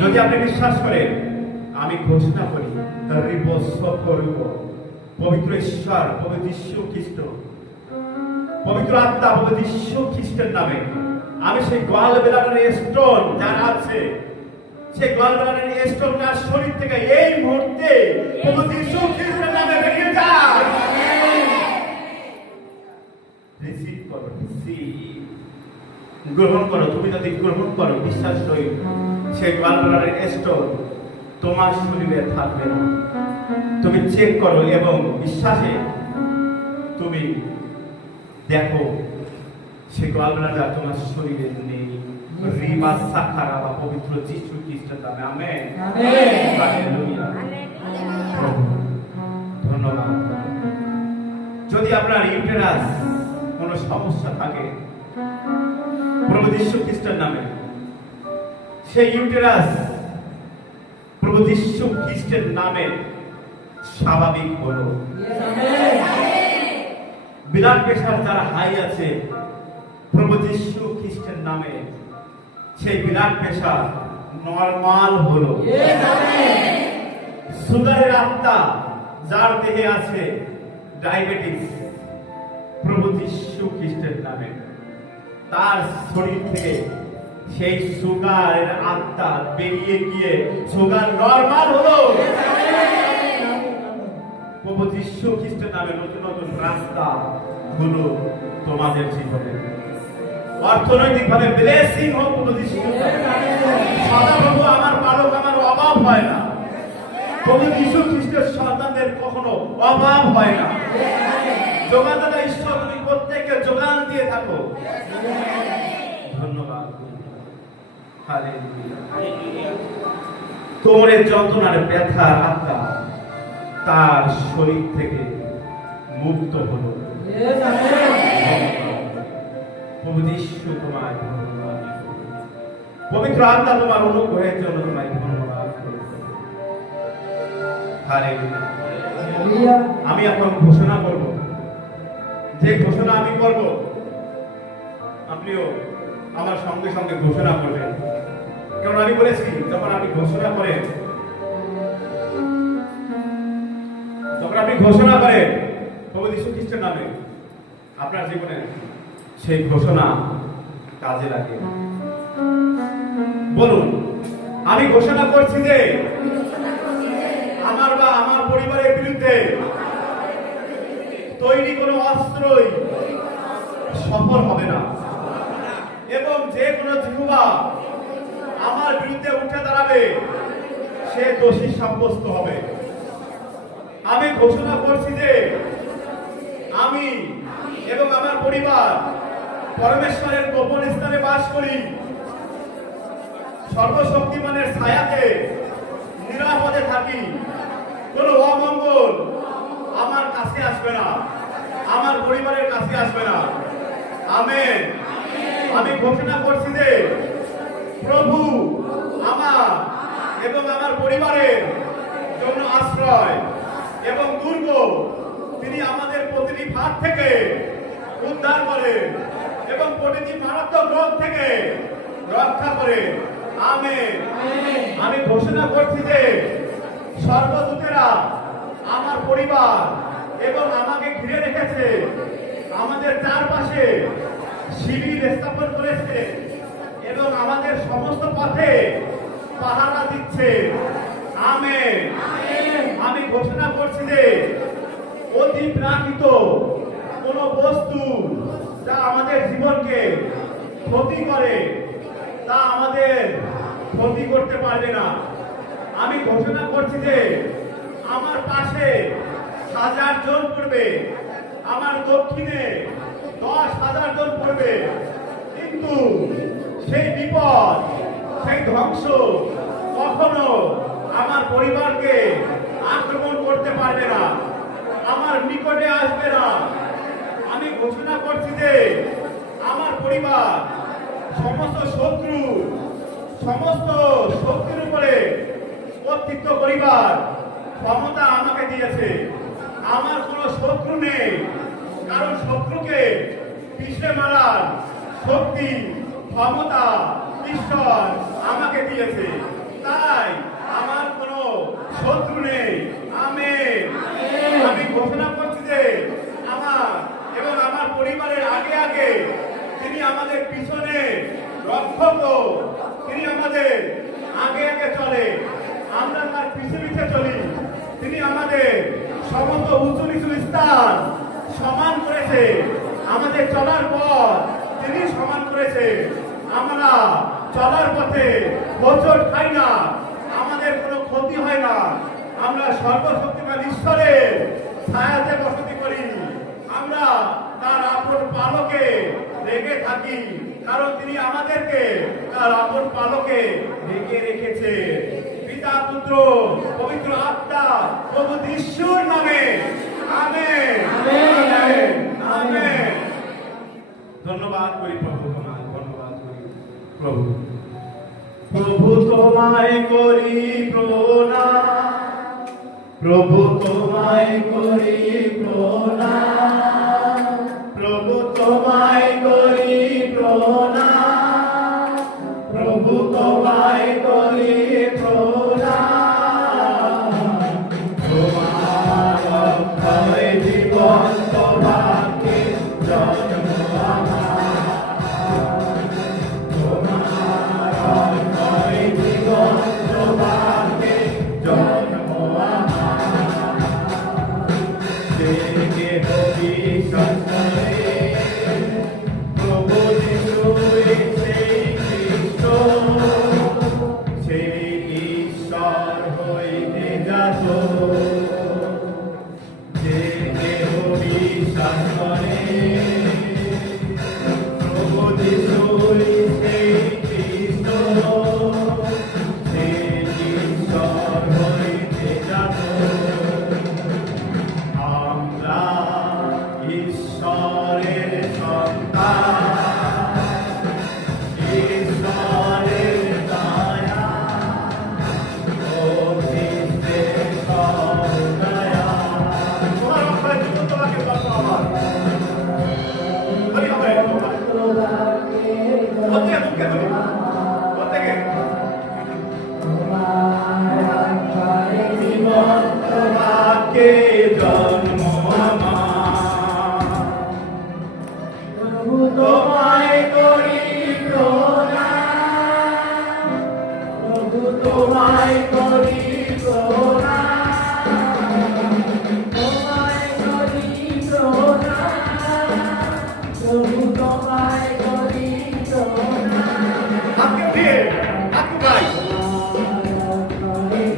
যদি আপনি বিশ্বাস করেন আমি ঘোষণা করি করব। পবিত্র ঈশ্বর পবিত্র ঈশ্বর খ্রিস্ট পবিত্র আত্মা পবিত্র ঈশ্বর খ্রিস্টের নামে। আমি সেই গোয়াল বেলানের স্টোন যার আছে সেই গোয়াল বেলানের স্টোন তার শরীর থেকে এই মুহূর্তে পবিত্র ঈশ্বর খ্রিস্টের নামে বেরিয়ে যায় রিসিভ করো রিসিভ গ্রহণ করো তুমি যদি গ্রহণ করো বিশ্বাস রই সেই গলব্লাডারের স্টোন তোমার শরীরে থাকবে না। তুমি চেক করো এবং বিশ্বাসে তুমি দেখো সে গলব্লাডার তোমার শরীরে নেই। রিমা সাখারা বা পবিত্র যিশু খ্রিস্টের নামে। আমেন। ধন্যবাদ। যদি আপনার ইউটেরাস কোনো সমস্যা থাকে প্রভু যীশু খ্রিস্টের নামে। সেই ইউটেরাস প্রভু যীশু খ্রিস্টের নামে স্বাভাবিক হলো। ব্লাড প্রেশার যারা হাই আছে, প্রভু যীশু খ্রিস্টের নামে সেই ব্লাড প্রেশার নরমাল হলো। সুগারের আত্মা যার দেহে আছে ডায়াবেটিস, প্রভু যীশু খ্রিস্টের নামে। তার শরীর থেকে সেই সুগারের আত্মা বেরিয়ে গিয়ে সুগার নরমাল হলো। প্রভু যীশু খ্রিস্টের নামে নতুন নতুন রাস্তা হলো তোমাদের জীবনে। অর্থনৈতিক ভাবে ব্লেসিং হোক প্রভু যীশু। সদা প্রভু আমার বালক আমার অভাব হয় না। প্রভু যীশু খ্রিস্টের সন্তানদের কখনো অভাব হয় না। যোগানদাতা ঈশ্বর তুমি যোগান দিয়ে থাকো। ধন্যবাদ। যন্ত্রণার ব্যথা আত্মা তার শরীর থেকে মুক্ত হলো। তোমায় ধন্যবাদ। পবিত্র আত্মা তোমার অনুগ্রহের জন্য তোমায় ধন্যবাদ। আমি এখন ঘোষণা করব। যে ঘোষণা আমি করব আপনিও আমার সঙ্গে সঙ্গে ঘোষণা করবেন। কারণ আমি বলেছি, যখন আপনি ঘোষণা করেন, যখন আপনি ঘোষণা করেন প্রভু যীশু খ্রিস্টের নামে আপনার জীবনে সেই ঘোষণা কাজে লাগে। বলুন, আমি ঘোষণা করছি যে আমার বা আমার পরিবারের বিরুদ্ধে তৈরি কোনো অস্ত্রই সফল হবে না। এবং যে কোনো জিহুবা আমার বিরুদ্ধে উঠে দাঁড়াবে, সে দোষী সাব্যস্ত হবে। আমি ঘোষণা করছি যে আমি এবং আমার পরিবার পরমেশ্বরের গোপন স্থানে বাস করি। সর্বশক্তিমানের ছায়াতে নিরাপদে থাকি। কোনো অমঙ্গল আমার কাছে আসবে না। আমার পরিবারের কাছে আসবে না। আমেন। আমি ঘোষণা করছি যে প্রভু আমার এবং আমার পরিবারের জন্য আশ্রয় এবং দুর্গ তিনি আমাদের প্রতিটি ফাঁদ থেকে উদ্ধার করে এবং প্রতিটি মারাত্মক রোগ থেকে রক্ষা করে। আমি আমি ঘোষণা করছি যে সর্বদূতেরা আমার পরিবার এবং আমাকে ঘিরে রেখেছে। আমাদের চারপাশে শিবির স্থাপন করেছে এবং আমাদের সমস্ত পথে পাহারা দিচ্ছে। আমি ঘোষণা করছি যে অতিপ্রাকৃত কোন বস্তু যা আমাদের জীবনকে ক্ষতি করে তা আমাদের ক্ষতি করতে পারবে না। আমি ঘোষণা করছি যে আমার পাশে হাজার জন পড়বে আমার দক্ষিণে দশ হাজার জন পড়বে। কিন্তু সেই বিপদ, সেই ধ্বংস কখনো আমার পরিবারকে আক্রমণ করতে পারবে না, আমার নিকটে আসবে না। আমি ঘোষণা করছি যে আমার পরিবার, সমস্ত শত্রু, সমস্ত শক্তির উপরে কর্তৃত্ব করিবার ক্ষমতা আমাকে দিয়েছে। আমার কোনো শত্রু নেই, কারণ শত্রুকে পিছনে মারার শক্তি, ক্ষমতা, ঈশ্বর আমাকে দিয়েছে। তাই আমার কোনো শত্রু নেই। আমি আমি ঘোষণা করছি যে আমার এবং আমার পরিবারের আগে আগে তিনি আমাদের পিছনে রক্ষক তিনি আমাদের আগে আগে চলে। আমরা তার পিছে পিছে চলি। তিনি আমাদের সমস্ত উঁচু নিচু স্থান সমান করেছে। আমাদের চলার পথ তিনি সমান করেছে। আমরা চলার পথে বছর খাই না আমাদের কোনো ক্ষতি হয় না। আমরা সর্বশক্তিমান ঈশ্বরের ছায়াতে বসতি করি। আমরা তার আপন পালকে রেখে থাকি কারণ তিনি আমাদেরকে তার আপন পালকে রেখে রেখেছে। পিতা পুত্র পবিত্র আত্মা প্রভু যিশুর নামে। আমেন। আমেন। ধন্যবাদ করি প্রভু তোমায়, ধন্যবাদ করি প্রভু। প্রভু তোমায় করি প্রণাম প্রভু তোমায় করি প্রণাম প্রভু তোমায়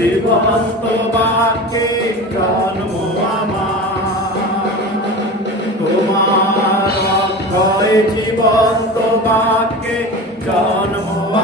জীবন্ত বাক্যে জন্ম আমার তোমার অক্ষয় জীবন্ত বাক্যে জন্ম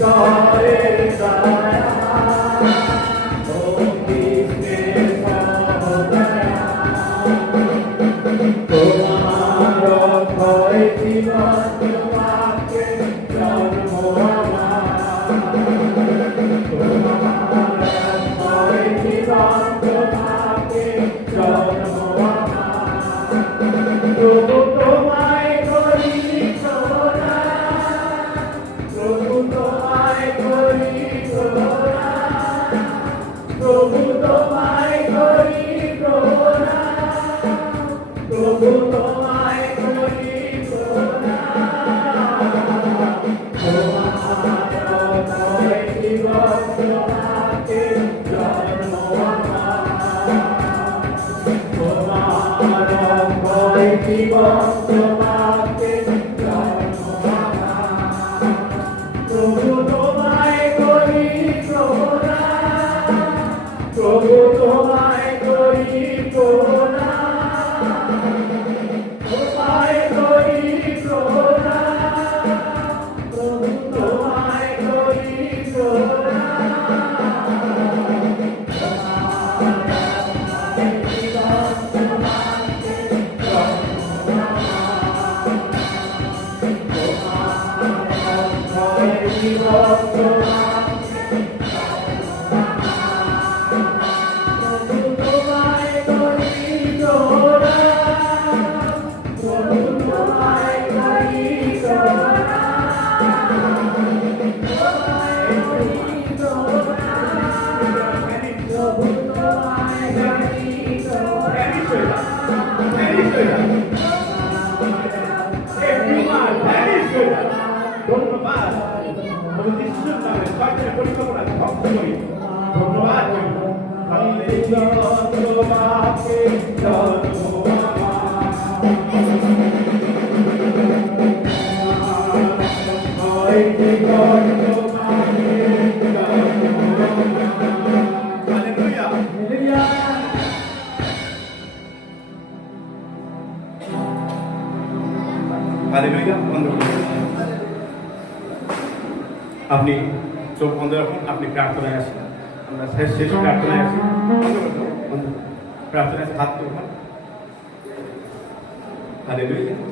song. Happy birthday, আপনি চোখ বন্ধ রাখুন, আপনি প্রার্থনায় আসেন আমরা শেষ প্রার্থনায় আসি। প্রার্থনায় হাত তুলবেন হালেলুয়া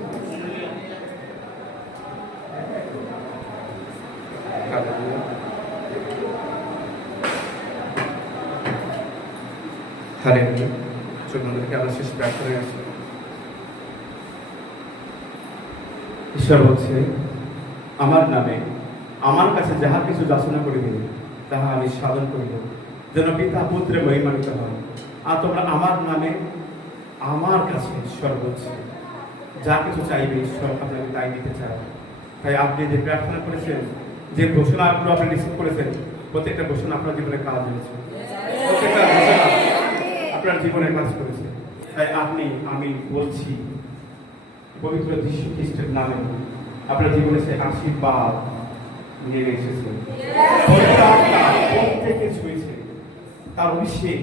ঈশ্বর বলছে, আমার নামে, আমার কাছে যাহা কিছু যাচনা করিবে, তাহা আমি সাধন করিব, যেন পিতা পুত্রে মহিমানিত হয়। আর তোমরা আমার নামে, আমার কাছে ঈশ্বর বলছে, যা কিছু চাইবে ঈশ্বর আপনাকে তাই দিতে চায় তাই আপনি যে প্রার্থনা করেছেন, যে ঘোষণাগুলো আপনি রিসিভ করেছেন, প্রত্যেকটা ঘোষণা আপনার জীবনে কাজ হয়েছে প্রত্যেকটা ঘোষণা আপনার জীবনে কাজ করেছে। তাই আপনি, আমি বলছি, পবিত্র যীশু খ্রিস্টের নামে আপনার জীবনে সে আশীর্বাদ নিয়ে এসেছে। প্রত্যেকে ছুঁয়েছে। তার অভিষেক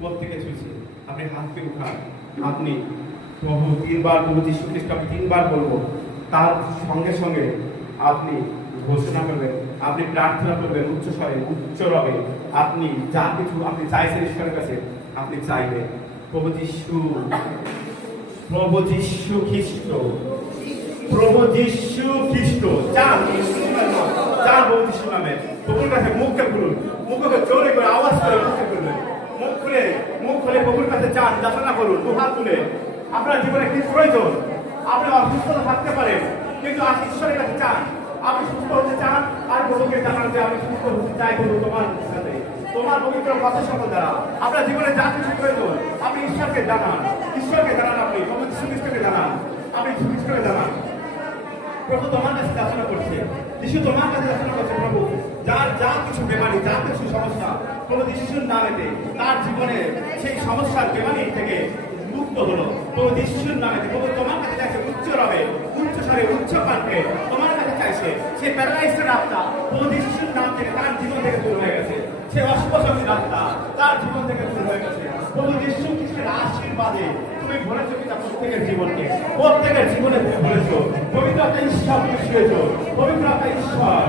প্রত্যেকে ছুঁয়েছে। আপনি হাতকে উঠান। আপনি প্রভু তিনবার, প্রভু যীশু খ্রিস্ট আমি তিনবার বলব, তার সঙ্গে সঙ্গে আপনি ঘোষণা করবেন, আপনি প্রার্থনা করবেন উচ্চ স্বরে, উচ্চ রবে। আপনি যা কিছু আপনি চাইছেন ঈশ্বরের কাছে আপনি চাইবেন প্রভু যীশু প্রভু যীশু খ্রিস্ট। প্রভু যীশু খ্রিস্ট যান প্রভুর কাছে মুখকে খুলুন। মুখকে করে আওয়াজ করে মুখে খুলবেন মুখ খুলে মুখ খুলে প্রভুর কাছে করুন, দু হাত তুলে। আপনার জীবনে কি প্রয়োজন? আপনি অসুস্থতা থাকতে পারেন কিন্তু ঈশ্বরের কাছে চান। আপনি সুস্থ হতে চান, আর প্রভুকে জানান যে আমি সুস্থ হতে চাই প্রভু তোমার তোমার পবিত্র কথা সকল দ্বারা আপনার জীবনে যা কিছু প্রয়োজন, আপনি ঈশ্বরকে জানান। ঈশ্বরকে জানান আপনি যীশু খ্রিস্টকে জানান। আপনি খ্রিস্টকে জানান। প্রভু তোমার কাছে যাচনা করছে। যিশু তোমার কাছে যাচনা করছে, প্রভু। যার যা কিছু বেমারি যা কিছু সমস্যা, প্রভু যিশুর নামেতে তার জীবনে সেই সমস্যার বেমারি থেকে মুক্ত হলো। প্রভু যিশুর নামেতে প্রভু তোমার কাছে চাইছে উচ্চ রবে, উচ্চ স্বরে, উচ্চ কণ্ঠে। তোমার কাছে চাইছে সে প্যারালাইসের আত্মা, প্রভু যিশুর নাম থেকে তার জীবন থেকে দূর হয়ে সে অশুভ রাস্তা। তার জীবন থেকে দূর হয়ে গেছে। প্রভু যিশু খ্রিস্টের আশীর্বাদে তুমি ভরেছো কিনা প্রত্যেকের জীবনকে, প্রত্যেকের জীবনে তুমি ভরেছো পবিত্র ঈশ্বর তুমি শুয়েছো পবিত্র ঈশ্বর।